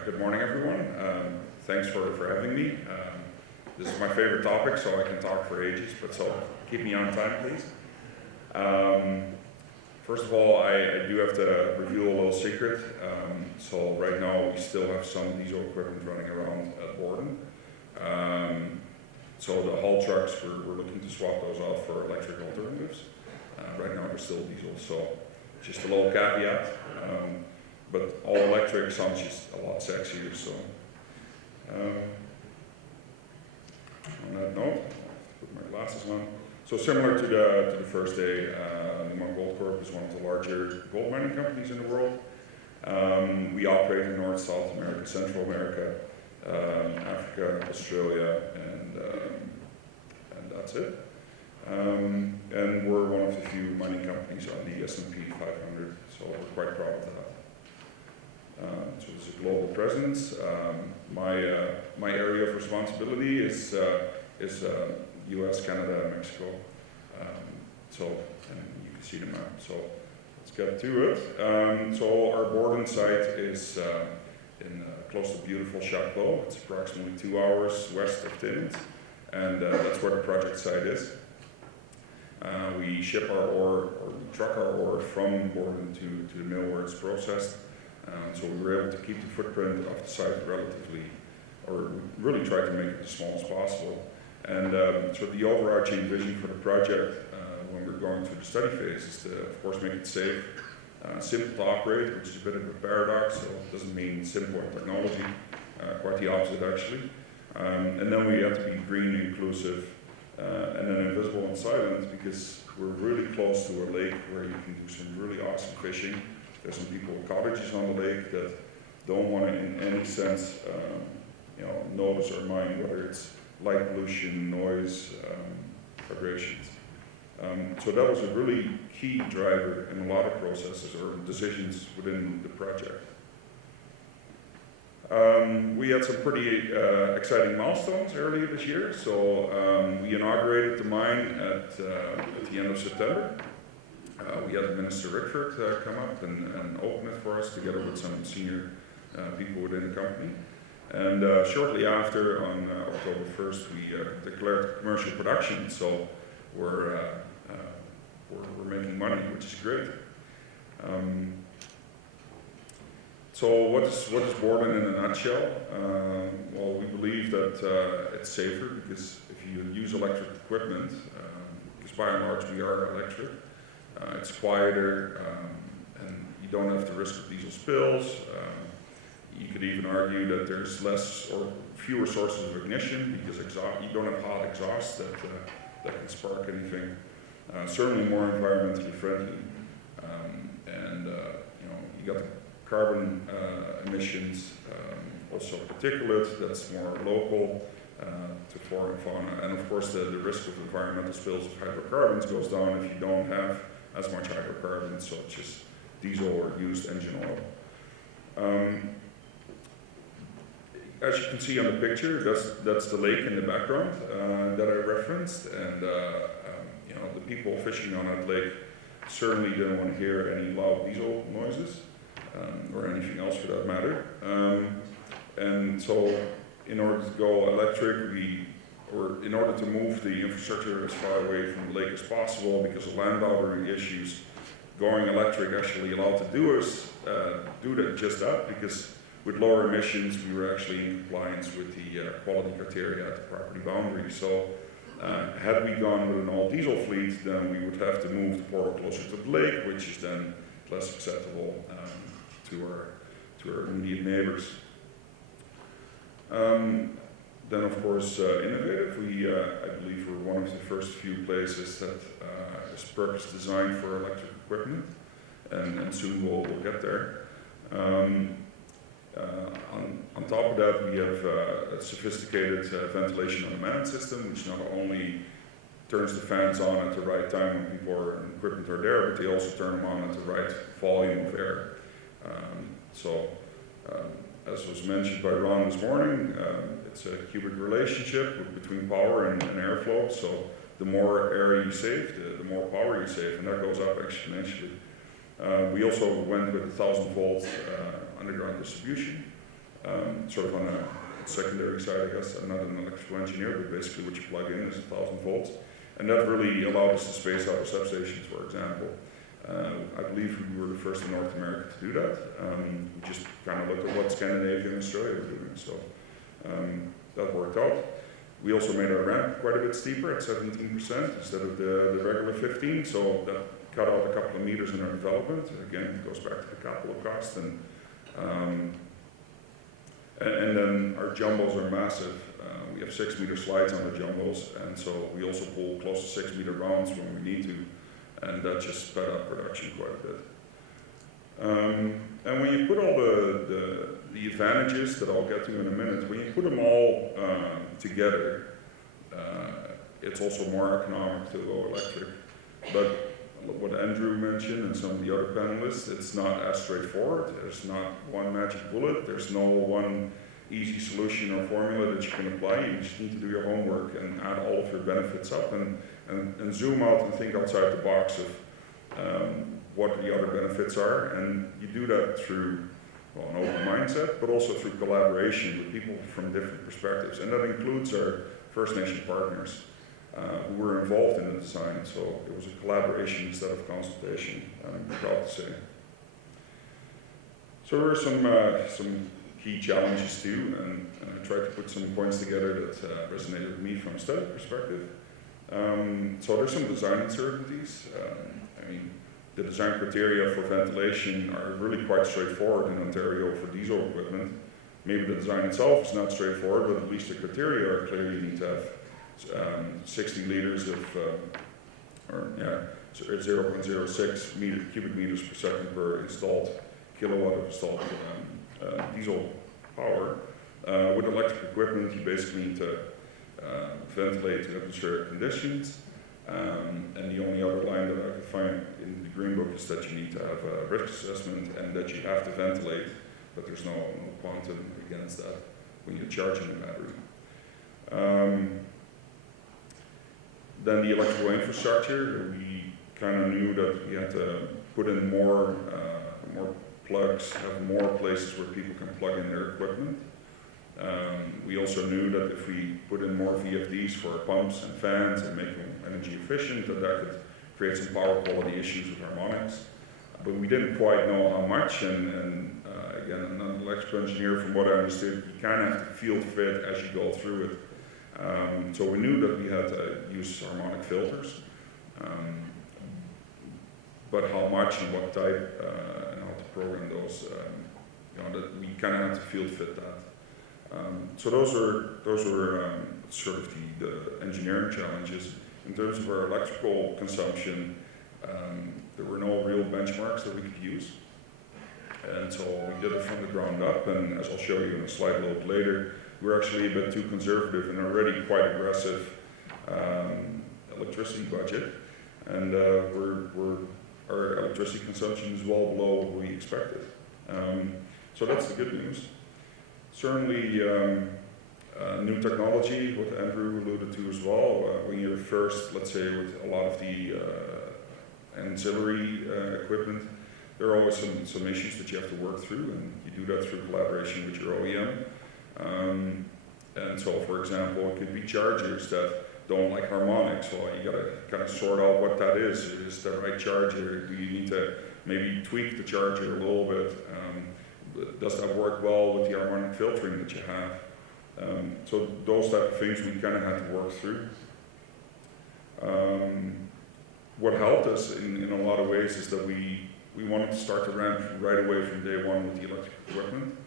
Good morning, everyone. Thanks for having me. This is my favorite topic, so I can talk for ages, but so keep me on time, please. First of all, I do have to reveal a little secret. So right now we still have some diesel equipment running around at Borden. So the haul trucks, we're looking to swap those out for electric alternatives. Right now they're still diesel, so just a little caveat. But all electric sounds just a lot sexier, so. On that note, I'll put my glasses on. So similar to the first day, Newmont Gold Corp is one of the larger gold mining companies in the world. We operate in North, South America, Central America, Africa, Australia, and that's it. And we're one of the few mining companies on the S&P 500, so we're quite proud of that. So it's a global presence. My area of responsibility is U.S., Canada, Mexico. And you can see the map. So let's get to it. So our Borden site is in close to beautiful Chapleau. It's approximately 2 hours west of Timmins, and that's where the project site is. We ship our ore, or we truck our ore from Borden to the mill where it's processed. So we were able to keep the footprint of the site relatively, or really try to make it as small as possible. And so the overarching vision for the project, when we're going through the study phase, is to, of course, make it safe, simple to operate, which is a bit of a paradox. So it doesn't mean simple in technology, quite the opposite actually. And then we have to be green, inclusive, and then invisible and silent, because we're really close to a lake where you can do some really awesome fishing. There's some people with cottages on the lake that don't want to, in any sense, notice or mind whether it's light pollution, noise, vibrations. So that was a really key driver in a lot of processes or decisions within the project. We had some pretty exciting milestones earlier this year. So we inaugurated the mine at the end of September. We had Minister Rickford come up and open it for us together with some senior people within the company. And shortly after, on October 1st, we declared commercial production. So we're making money, which is great. So what is Borden in a nutshell? Well, we believe that it's safer because if you use electric equipment, because by and large we are electric, it's quieter, and you don't have the risk of diesel spills. You could even argue that there's less or fewer sources of ignition because you don't have hot exhaust that can spark anything. Certainly more environmentally friendly, and you got the carbon emissions, also particulate that's more local to flora and fauna, and of course the risk of environmental spills of hydrocarbons goes down if you don't have as much hydrocarbons, such as diesel or used engine oil. As you can see on the picture, that's the lake in the background that I referenced, and the people fishing on that lake certainly didn't want to hear any loud diesel noises or anything else for that matter. And so, in order to go electric, in order to move the infrastructure as far away from the lake as possible, because of land boundary issues, going electric actually allowed to do that just that, because with lower emissions we were actually in compliance with the quality criteria at the property boundary. So had we gone with an all-diesel fleet, then we would have to move the port closer to the lake, which is then less acceptable to our immediate neighbors. Then, of course, innovative. I believe we're one of the first few places that is purpose designed for electric equipment, and soon we'll get there. On top of that, we have a sophisticated ventilation on demand system, which not only turns the fans on at the right time when people and equipment are there, but they also turn them on at the right volume of air. As was mentioned by Ron this morning, it's a cubic relationship between power and airflow. So the more air you save, the more power you save, and that goes up exponentially. We also went with 1,000 volt underground distribution. Sort of on a secondary side, I guess. I'm not an electrical engineer, but basically what you plug in is 1,000 volts. And that really allowed us to space out the substations, for example. I believe we were the first in North America to do that. We just kind of looked at what Scandinavia and Australia were doing, so that worked out. We also made our ramp quite a bit steeper at 17% instead of the regular 15, so that cut out a couple of meters in our development. Again, it goes back to the capital cost. And then our jumbos are massive. We have 6-meter slides on the jumbos, and so we also pull close to 6-meter rounds when we need to, and that just sped up production quite a bit. And when you put all the advantages that I'll get to in a minute, when you put them all together, it's also more economic to go electric. But what Andrew mentioned and some of the other panelists, it's not as straightforward. There's not one magic bullet. There's no one easy solution or formula that you can apply. You just need to do your homework and add all of your benefits up and zoom out and think outside the box of what the other benefits are. And you do that through an open mindset, but also through collaboration with people from different perspectives. And that includes our First Nation partners who were involved in the design. So it was a collaboration instead of consultation, I'm proud to say. So there were some key challenges too, and I tried to put some points together that resonated with me from a study perspective. So there's some design uncertainties. I mean, the design criteria for ventilation are really quite straightforward in Ontario for diesel equipment. Maybe the design itself is not straightforward, but at least the criteria are clear. You need to have 60 liters of, 0.06 cubic meters per second per installed kilowatt of installed diesel power. With electric equipment, you basically need to ventilate to atmospheric conditions. And the only other line that I could find in the Green Book is that you need to have a risk assessment and that you have to ventilate, but there's no quantum against that when you're charging the battery. Then the electrical infrastructure, we kind of knew that we had to put in more plugs, have more places where people can plug in their equipment. We also knew that if we put in more VFDs for pumps and fans and make them energy efficient, that could create some power quality issues with harmonics. But we didn't quite know how much, and again, I'm not an electrical engineer. From what I understood, you kind of have to field fit as you go through it. So we knew that we had to use harmonic filters, but how much and what type and how to program those, that we kind of had to field fit that. So those were sort of the engineering challenges. In terms of our electrical consumption, there were no real benchmarks that we could use. And so we did it from the ground up, and as I'll show you in a slide a little later, we're actually a bit too conservative and already quite aggressive electricity budget. And our electricity consumption is well below what we expected. So that's the good news. Certainly, new technology, what Andrew alluded to as well, when you're first, let's say, with a lot of the ancillary equipment, there are always some issues that you have to work through, and you do that through collaboration with your OEM. And so, for example, it could be chargers that don't like harmonics, so you gotta kind of sort out what that is. Is the right charger? Do you need to maybe tweak the charger a little bit? Does that work well with the harmonic filtering that you have? So those type of things we kind of had to work through. What helped us in a lot of ways is that we wanted to start the ramp right away from day one with the electric equipment.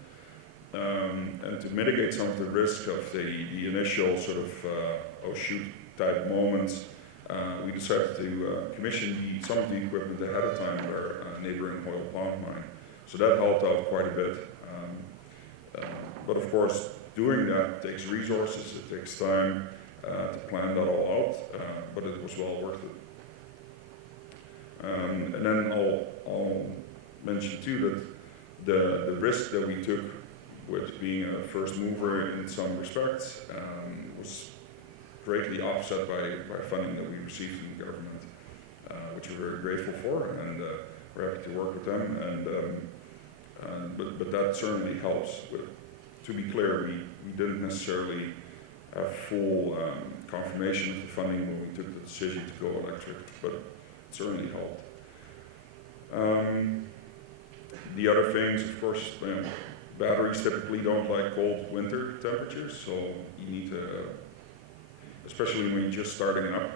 And to mitigate some of the risk of the initial sort of oh shoot type moments, we decided to commission some of the equipment ahead of time at our neighboring oil palm mine. So that helped out quite a bit. But of course, doing that takes resources, it takes time to plan that all out, but it was well worth it. And then I'll mention too that the risk that we took with being a first mover in some respects was greatly offset by funding that we received from the government, which we're very grateful for, and we're happy to work with them. But that certainly helps with to be clear, we didn't necessarily have full confirmation of the funding when we took the decision to go electric, but it certainly helped. The other things, of course, batteries typically don't like cold winter temperatures, so you need to, especially when you're just starting up,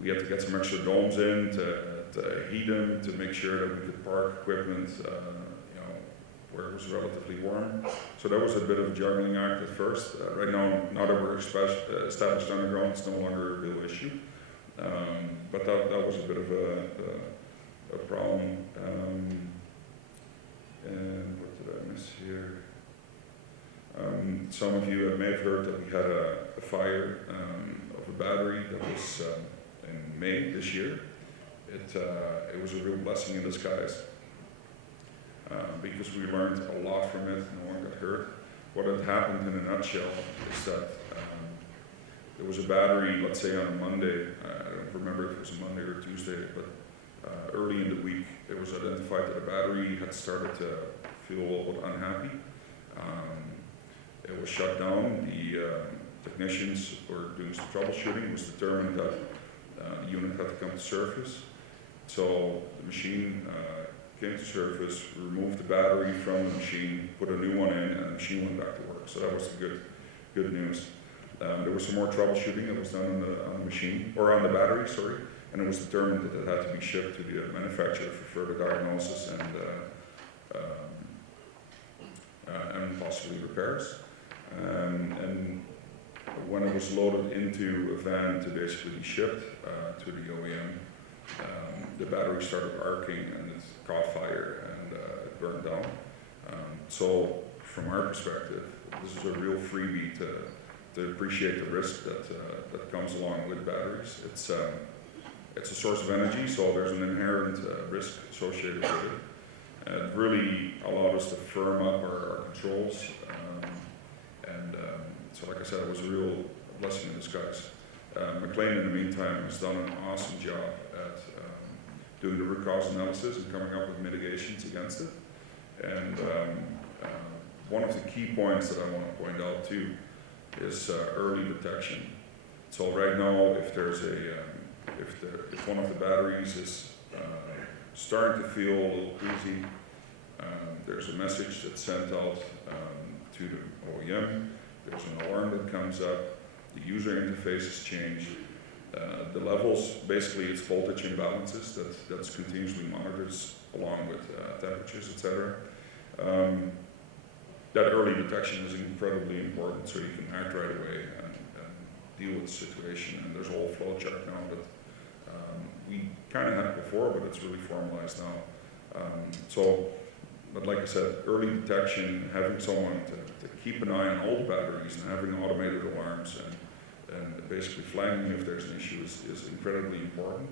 we had to get some extra domes in to heat them, to make sure that we could park equipment where it was relatively warm. So that was a bit of a juggling act at first. Right now that we're established underground, it's no longer a real issue. But that was a bit of a problem. And what did I miss here? Some of you may have heard that we had a fire of a battery that was in May this year. It was a real blessing in disguise because we learned a lot from it. No one got hurt. What had happened in a nutshell is that there was a battery, let's say on a Monday, I don't remember if it was a Monday or Tuesday, but early in the week it was identified that a battery had started to feel a little bit unhappy. It was shut down. The technicians were doing some troubleshooting. It was determined that the unit had to come to surface. So the machine came to surface, removed the battery from the machine, put a new one in, and the machine went back to work. So that was the good news. There was some more troubleshooting that was done on the machine, or on the battery, sorry, and it was determined that it had to be shipped to the manufacturer for further diagnosis and possibly repairs. And when it was loaded into a van to basically be shipped to the OEM, the battery started arcing and it caught fire and it burned down. So from our perspective, this is a real freebie to appreciate the risk that comes along with batteries. It's a source of energy, so there's an inherent risk associated with it. And it really allowed us to firm up our controls. So like I said, it was a real blessing in disguise. McLean, in the meantime, has done an awesome job at doing the root cause analysis and coming up with mitigations against it. And one of the key points that I want to point out too is early detection. So right now, if there's if one of the batteries is starting to feel a little queasy, there's a message that's sent out to the OEM. There's an alarm that comes up. The user interface is changed. The levels, basically, it's voltage imbalances that's continuously monitored along with temperatures, etc. That early detection is incredibly important, so you can act right away and deal with the situation. And there's a whole flow chart now that we kind of had before, but it's really formalized now. But like I said, early detection, having someone to keep an eye on all the batteries and having automated alarms and basically flagging if there's an issue is incredibly important,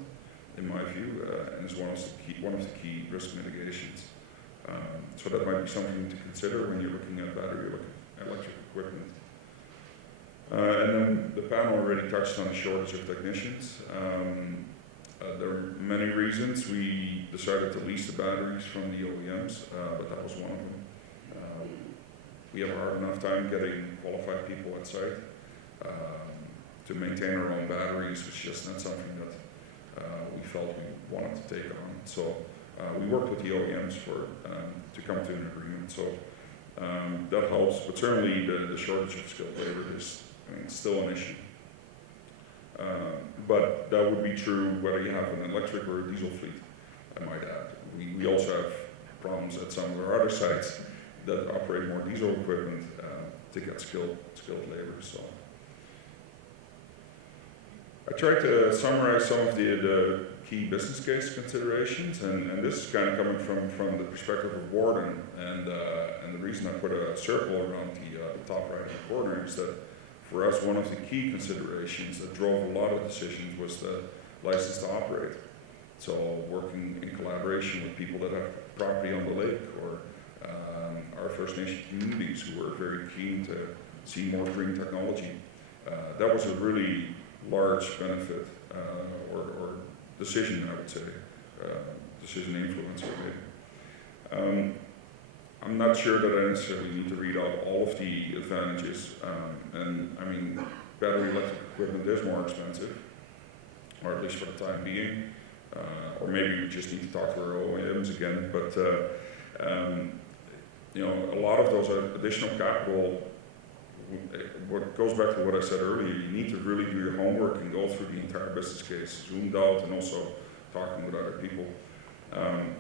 in my view, and is one of the key risk mitigations. So that might be something to consider when you're looking at battery electric equipment. And then the panel already touched on the shortage of technicians. There are many reasons we decided to lease the batteries from the OEMs, but that was one of them. We have a hard enough time getting qualified people on site. To maintain our own batteries was just not something that we felt we wanted to take on. So we worked with the OEMs to come to an agreement. So that helps, but certainly the shortage of skilled labor is still an issue. But that would be true whether you have an electric or a diesel fleet, I might add. We also have problems at some of our other sites that operate more diesel equipment to get skilled labor. So I tried to summarize some of the key business case considerations, and this is kind of coming from the perspective of Warden, and the reason I put a circle around the top right-hand corner is that for us, one of the key considerations that drove a lot of decisions was the license to operate. So working in collaboration with people that have property on the lake, or our First Nation communities who were very keen to see more green technology. That was a really large benefit or decision, I would say, decision influence we made. I'm not sure that I necessarily need to read out all of the advantages, and I mean, battery electric equipment is more expensive, or at least for the time being, or maybe we just need to talk to our OEMs again, but you know, a lot of those additional capital, what goes back to what I said earlier, you need to really do your homework and go through the entire business case, zoomed out, and also talking with other people.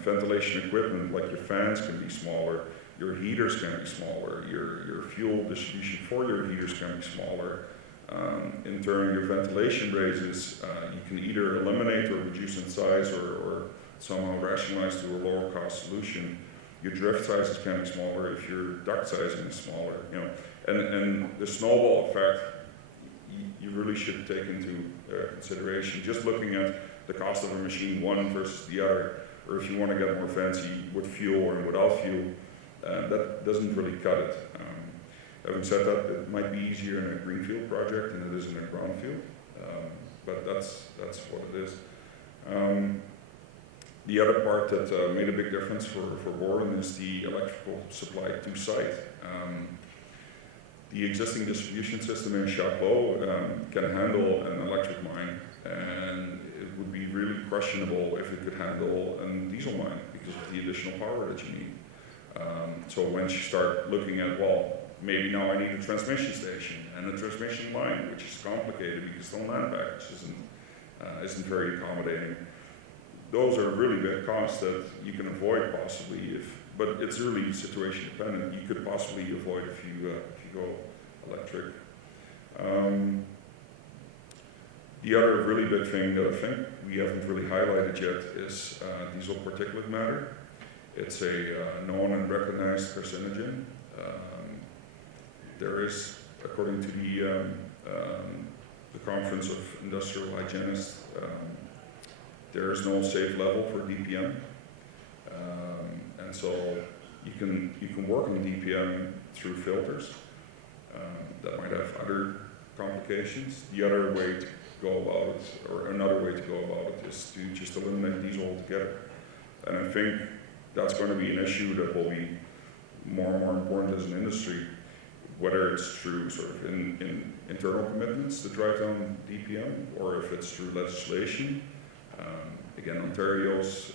Ventilation equipment, like your fans can be smaller, your heaters can be smaller, your fuel distribution for your heaters can be smaller. In turn, your ventilation raises, you can either eliminate or reduce in size or somehow rationalize to a lower cost solution. Your drift sizes can be smaller if your duct sizing is smaller, you know. And the snowball effect, you really should take into consideration. Just looking at the cost of a machine, one versus the other, or if you want to get more fancy with fuel or without fuel, that doesn't really cut it. Having said that, it might be easier in a greenfield project than it is in a brownfield, but that's what it is. The other part that made a big difference for Borden is the electrical supply to site. The existing distribution system in Chapleau can handle an electric mine, and it would be really questionable if it could handle a diesel mine because of the additional power that you need. So once you start looking at, well, maybe now I need a transmission station and a transmission line, which is complicated because the land package isn't very accommodating. Those are really big costs that you can avoid possibly but it's really situation dependent. You could possibly avoid if you go electric. The other really big thing that I think we haven't really highlighted yet is diesel particulate matter. It's a known and recognized carcinogen. There is, according to the Conference of Industrial Hygienists, there is no safe level for DPM, and so you can work on DPM through filters that might have other complications. The other way to go about it, or another way to go about it, is to just eliminate diesel altogether. And I think that's going to be an issue that will be more and more important as an industry, whether it's through sort of in internal commitments to drive down DPM, or if it's through legislation. Again, Ontario's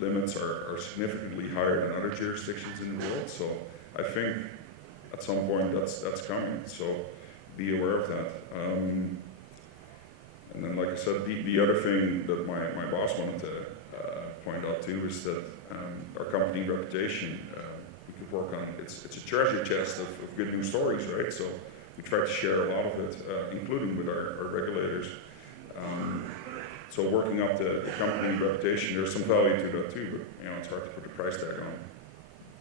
limits are significantly higher than other jurisdictions in the world, so I think at some point that's coming, so be aware of that. And then, like I said, the other thing that my boss wanted to point out too is that our company reputation, we could work on, it's a treasure chest of good news stories, right? So we try to share a lot of it, including with our regulators. So working up the company reputation, there's some value to that too, but you know, it's hard to put a price tag on.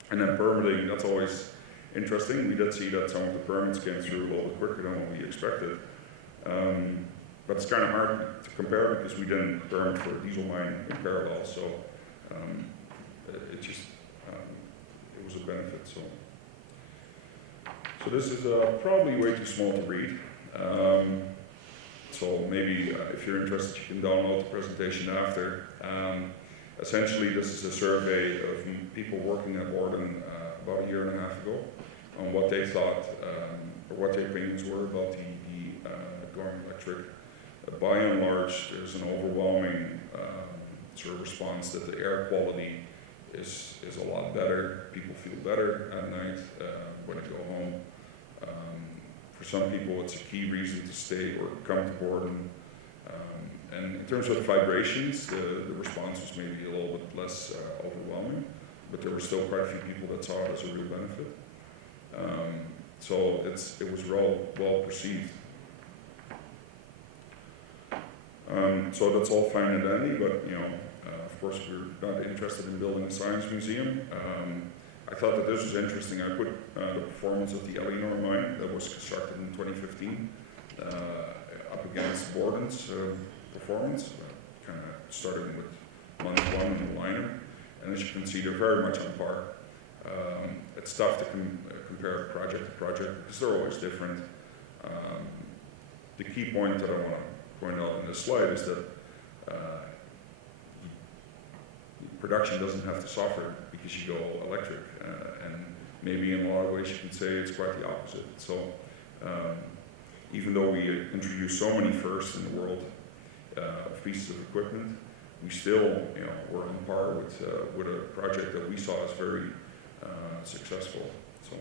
And then permitting, that's always interesting. We did see that some of the permits came through a little bit quicker than what we expected. But it's kind of hard to compare because we didn't permit for a diesel mine in parallel, so it just, it was a benefit. So this is probably way too small to read. So maybe if you're interested, you can download the presentation after. Essentially, this is a survey of people working at Borden about 1.5 years ago on what they thought, or what their opinions were about the going electric. By and large, there's an overwhelming sort of response that the air quality is a lot better. People feel better at night when they go home. For some people, it's a key reason to stay or come to Borden. And in terms of vibrations, the response was maybe a little bit less overwhelming, but there were still quite a few people that saw it as a real benefit. So it was well perceived. So that's all fine and dandy, but you know, of course, we're not interested in building a science museum. I thought that this was interesting. I put the performance of the Eleanor mine that was constructed in 2015 up against Borden's performance, kind of starting with month one in the liner. And as you can see, they're very much on par. It's tough to compare project to project because they're always different. The key point that I want to point out in this slide is that you production doesn't have to suffer because you go electric, and maybe in a lot of ways you can say it's quite the opposite. So even though we introduced so many firsts in the world of pieces of equipment, we still, were on par with a project that we saw as very successful. So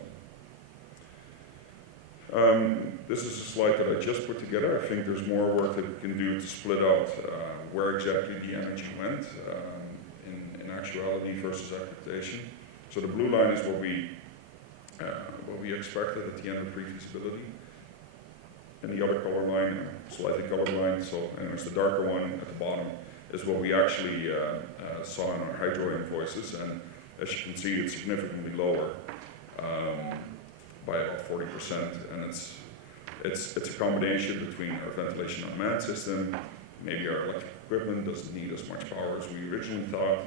this is a slide that I just put together. I think there's more work that we can do to split out where exactly the energy went in actuality versus expectation. So the blue line is what we expected at the end of pre-feasibility. And the other color line, slightly colored line, so anyways, the darker one at the bottom is what we actually saw in our hydro invoices, and as you can see, it's significantly lower by about 40%, and it's a combination between our ventilation unmanned system, maybe our electric equipment doesn't need as much power as we originally thought.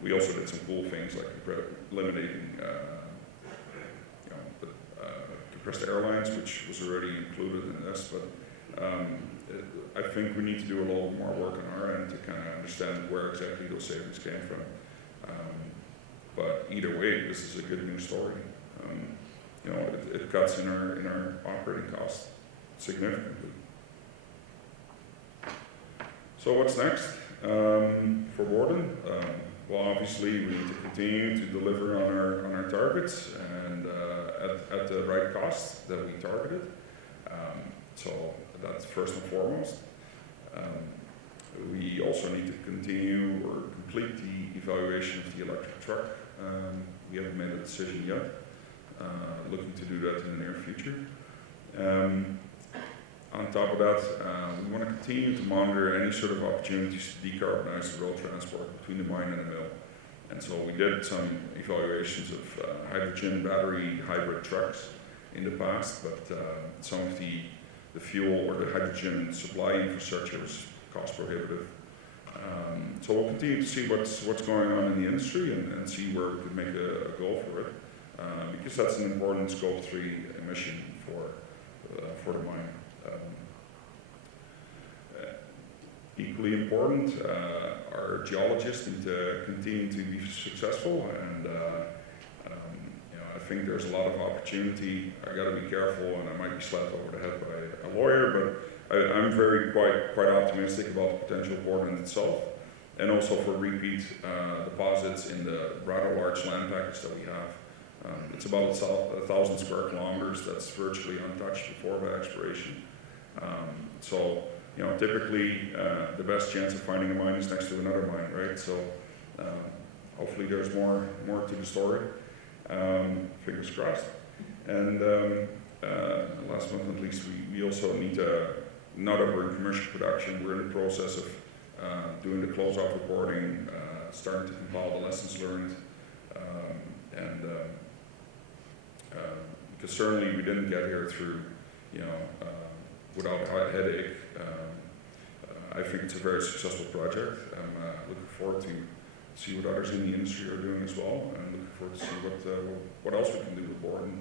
We also did some cool things like eliminating compressed air lines, which was already included in this, but I think we need to do a little more work on our end to kind of understand where exactly those savings came from. But either way, this is a good news story. It cuts in our operating costs significantly. So what's next for Maarten? Well, obviously we need to continue to deliver on our targets and at the right cost that we targeted. So that's first and foremost. We also need to continue or complete the evaluation of the electric truck. We haven't made a decision yet. Looking to do that in the near future. On top of that, we want to continue to monitor any sort of opportunities to decarbonize the road transport between the mine and the mill. And so we did some evaluations of hydrogen battery hybrid trucks in the past, but some of the fuel or the hydrogen supply infrastructure was cost prohibitive. So we'll continue to see what's going on in the industry and see where we could make a goal for it, because that's an important Scope 3 emission for the mine. Equally important, our geologists need to continue to be successful, and I think there's a lot of opportunity. I got to be careful, and I might be slapped over the head by a lawyer, but I'm quite optimistic about the potential of Portland itself, and also for repeat deposits in the rather large land package that we have. It's about 1,000 square kilometers that's virtually untouched before by exploration. So typically the best chance of finding a mine is next to another mine, right? So hopefully there's more to the story. Fingers crossed. And last but not least, we also need to, now that we're in commercial production, we're in the process of doing the closeout reporting, starting to compile the lessons learned, because certainly we didn't get here through, without a headache. I think it's a very successful project. I'm looking forward to see what others in the industry are doing as well, and looking forward to see what else we can do with Maarten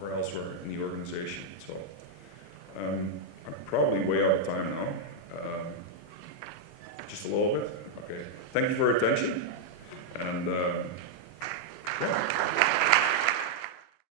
or elsewhere in the organization. So I'm probably way out of time now. Just a little bit. Okay. Thank you for your attention. And yeah.